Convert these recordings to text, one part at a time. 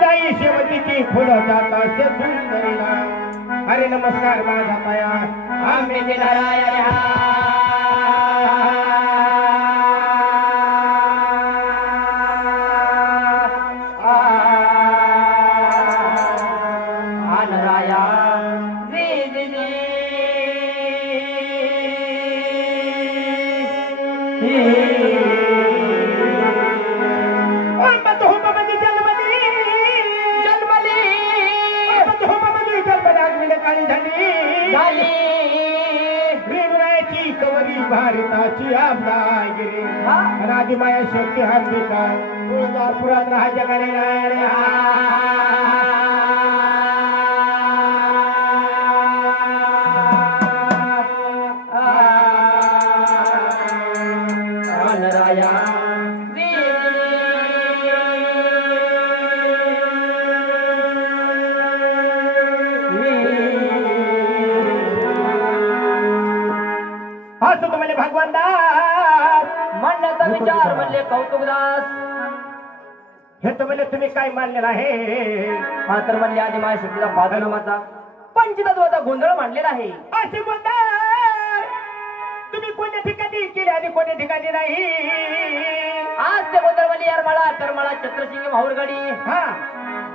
जाई शेवटीची पुढं जाता से सुंदरीला अरे नमस्कार माझा पाया आम्ही नारायण भारताची आपलागिरी राधिमाया शक्ती हार्दिका तुळजापुरात राजा गणे भगवान दास म्हणण्याचा विचार म्हणले कौतुकदास हे तर म्हणजे तुम्ही काय मानलेलं आहे मात्र म्हणले आधी माझ्या शक्तीचा पादनामाचा पंचतत्वाचा गोंधळ मांडलेला आहे असे बोलतात तुम्ही कोणत्या ठिकाणी केले आणि कोणत्या ठिकाणी नाही आज ते गोंधळ म्हणले यार मला तर मला छत्रसिंह माहुरगडी हा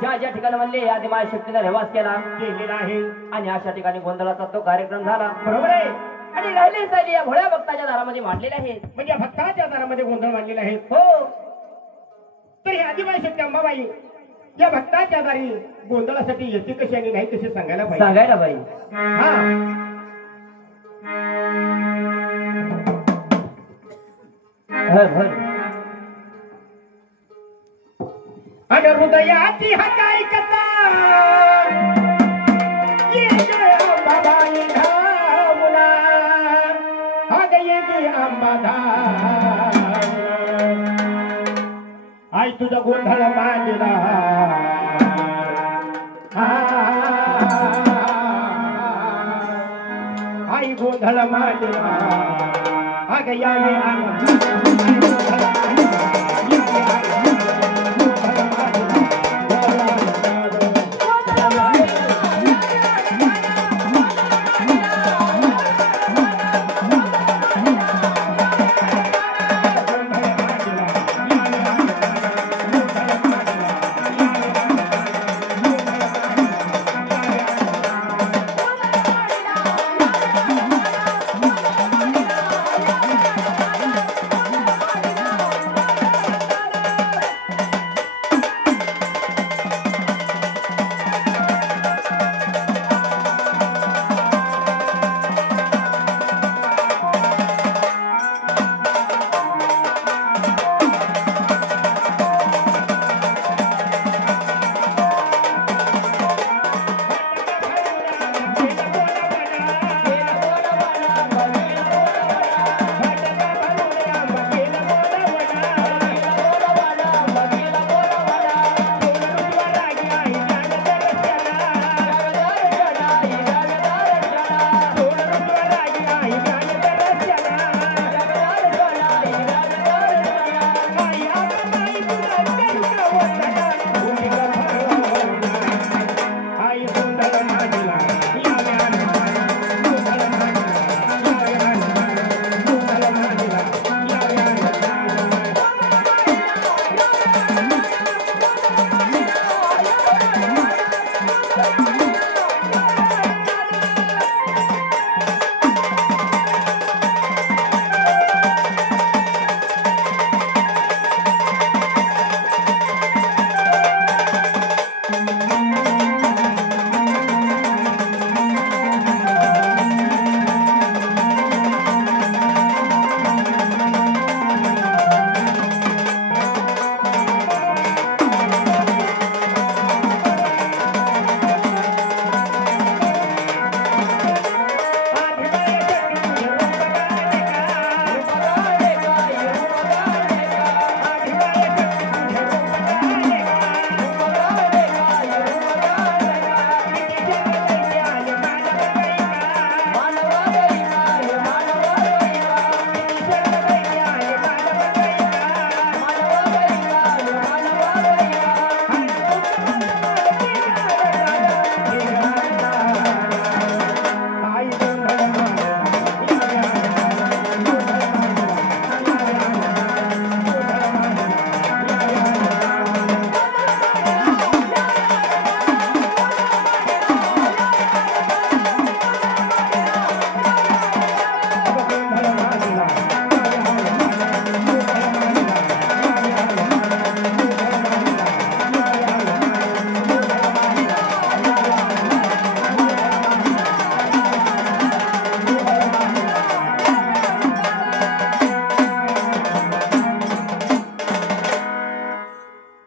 ज्या ज्या ठिकाणी म्हणले आधी माझ्या शक्तीने रहवास केलेला आहे आणि अशा ठिकाणी गोंधळाचा तो कार्यक्रम झाला बरोबर आहे आणि राहिले साहेब या भोळ्या भक्ताच्या दारामध्ये मांडलेले आहेत म्हणजे भक्ताच्या दारामध्ये गोंधळ मांडलेला आहे हो तर हे आदिमाई शक्ती अंबाबाई या भक्ताच्या दारी गोंधळासाठी येते कशी आणि नाही कशी सांगायला पाहिजे हा आणि हृदयाची हकाई कथा आई तुझा गोंधळ मांडला आई गोंधळ मांडला अग यावे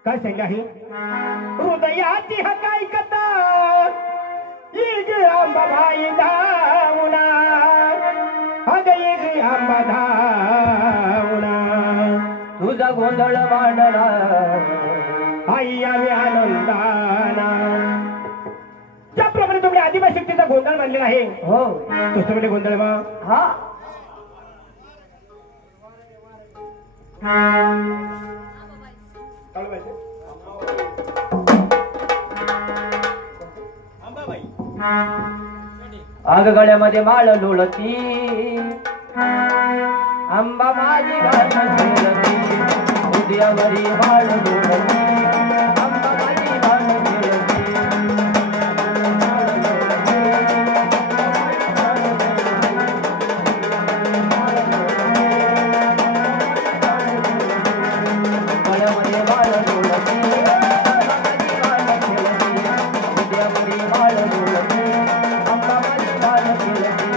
काय सांगा आहे हृदयाची हा काय कथा इग आंबा भाई धावना अग इग आंबा धावना तुझा गोंधळ मांडला आई यावे आनंदाना ज्याप्रमाणे तुम्ही आदिवासी शक्तीचा गोंधळ मानलेला आहे हो तसं म्हणजे गोंधळ मग हा आग गळ्यामध्ये माळ लोळती आंबा माझी भान झुलती उद्यावरी माळ लोळती आंबा माझी भान झुलती गळ्यामध्ये माळ लोळती आंबा माझी भान झुलती उद्यावरी माळ लोळती आंबा माझी भान झुलती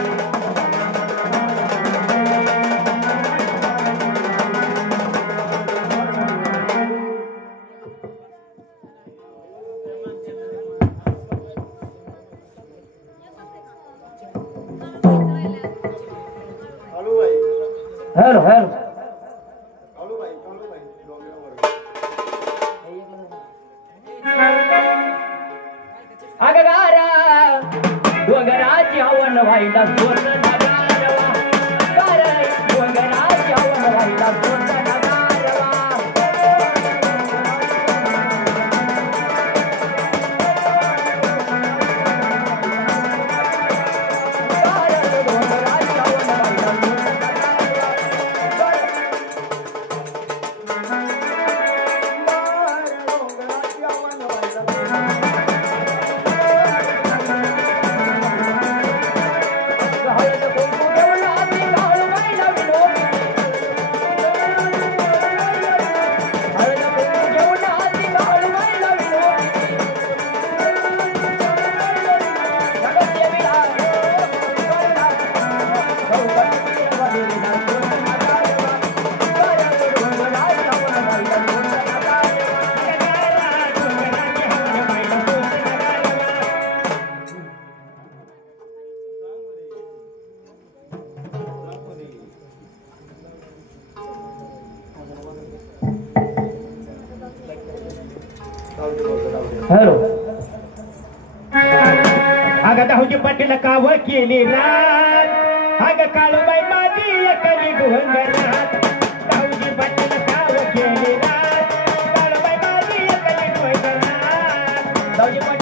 हेलो हेलो अगगारा डोंगराची हवन व्हायला सोन नगारवा डोंगराची हवन व्हायला सोन नगारवा डोंगराची हवन व्हायला हेलो अग दाऊजी पाटील काव केली रात अग काळूबाई माझी एकली डोंगरात दाऊजी पाटील काव केली रात काळूबाई माझी एकली डोंगरात दाऊजी